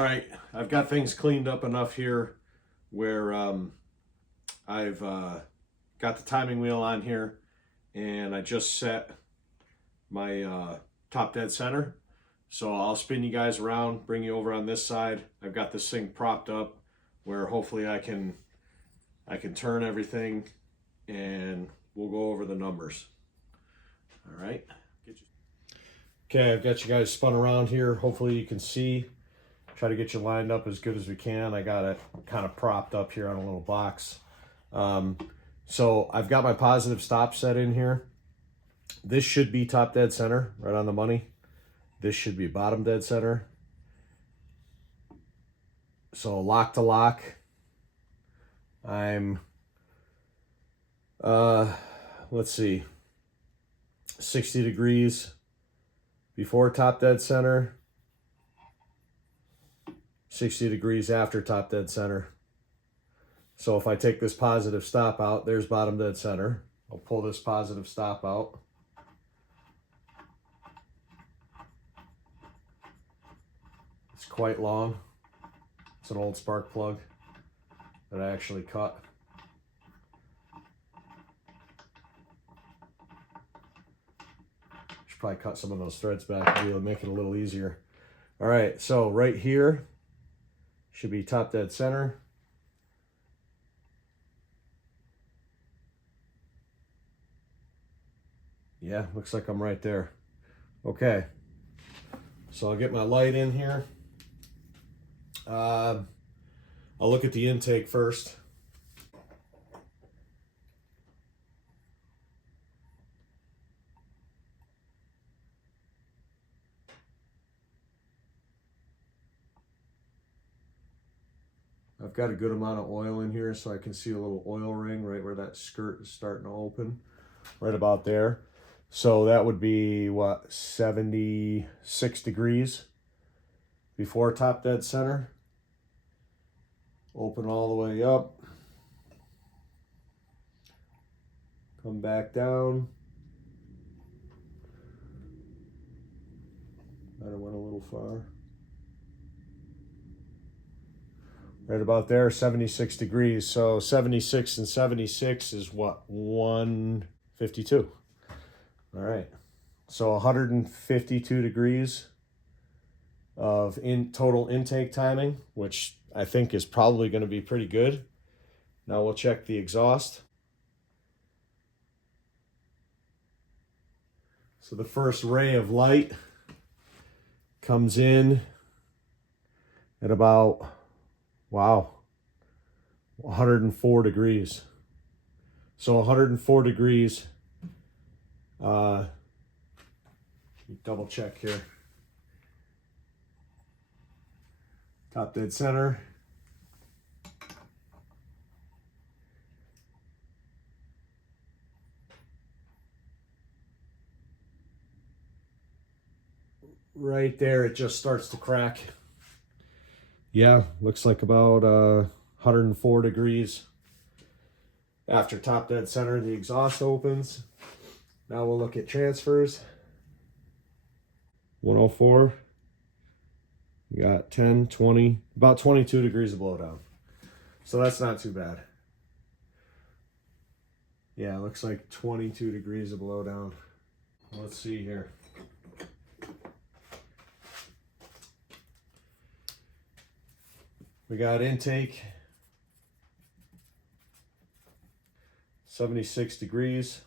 All right, I've got things cleaned up enough here where I've got the timing wheel on here, and I just set my top dead center. So I'll spin you guys around, bring you over on this side. I've got this thing propped up where hopefully I can turn everything, and we'll go over the numbers. All right. Okay, I've got you guys spun around here. Hopefully you can see. Try to get you lined up as good as we can. I got it kind of propped up here on a little box. So I've got my positive stop set in here. This should be top dead center, right on the money. This should be bottom dead center. So lock to lock, I'm, let's see, 60 degrees before top dead center, 60 degrees after top dead center. So if I take this positive stop out, there's bottom dead center. I'll pull this positive stop out. It's quite long. It's an old spark plug that I actually cut. Should probably cut some of those threads back to be able to make it a little easier. All right, so right here should be top dead center. Yeah, looks like I'm right there. Okay, so I'll get my light in here. I'll look at the intake first. I've got a good amount of oil in here, so I can see a little oil ring right where that skirt is starting to open, right about there. So that would be, what, 76 degrees before top dead center. Open all the way up. Come back down. Might have went a little far. Right about there, 76 degrees. So 76 and 76 is what, 152. All right. So 152 degrees of total intake timing, which I think is probably going to be pretty good. Now we'll check the exhaust. So the first ray of light comes in at about, wow, 104 degrees. So 104 degrees. Double check here. Top dead center. Right there, it just starts to crack. Yeah, looks like about 104 degrees. After top dead center, the exhaust opens. Now we'll look at transfers. 104. You got 10, 20, about 22 degrees of blowdown. So that's not too bad. Yeah, it looks like 22 degrees of blowdown. Let's see here. We got intake, 76 degrees.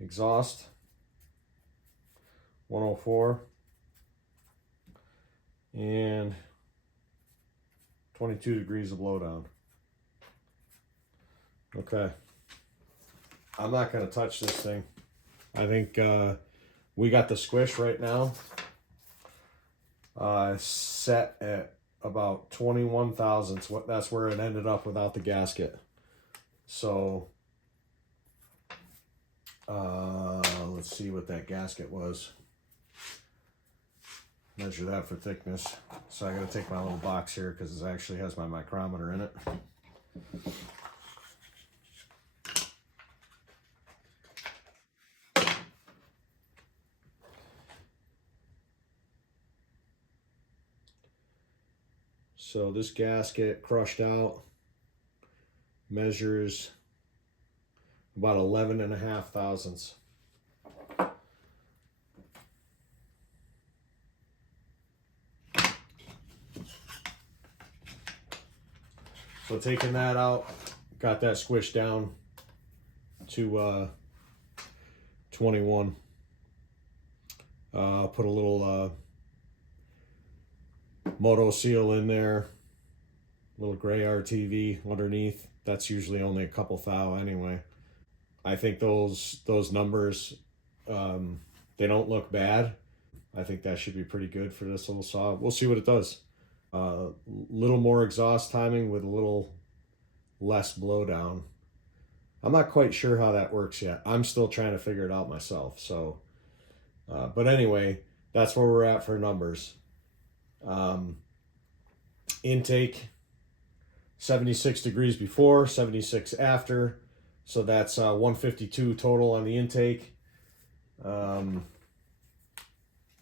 Exhaust, 104. And 22 degrees of blowdown. Okay. I'm not going to touch this thing. I think we got the squish right now set at about 21 thousandths. That's where it ended up without the gasket. So let's see what that gasket was. Measure that for thickness. So I got to take my little box here because it actually has my micrometer in it. So this gasket crushed out measures about 11.5 thousandths. So taking that out, got that squished down to 21. Put a little moto seal in there, little gray RTV underneath. That's usually only a couple thou anyway. I think those numbers, they don't look bad. I think that should be pretty good for this little saw. We'll see what it does. Little more exhaust timing with a little less blowdown. I'm not quite sure how that works yet. I'm still trying to figure it out myself. So, but anyway, that's where we're at for numbers. Intake 76 degrees before, 76 after. So that's 152 total on the intake. I'm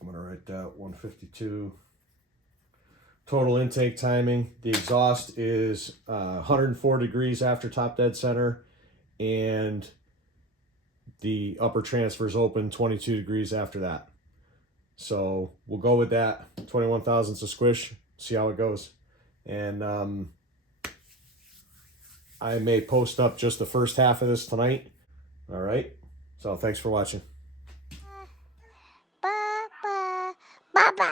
gonna write that 152. Total intake timing. The exhaust is 104 degrees after top dead center, and the upper transfer is open 22 degrees after that. So we'll go with that. 21 thousandths of squish. See how it goes. And I may post up just the first half of this tonight. All right. So thanks for watching. Bye bye. Bye bye.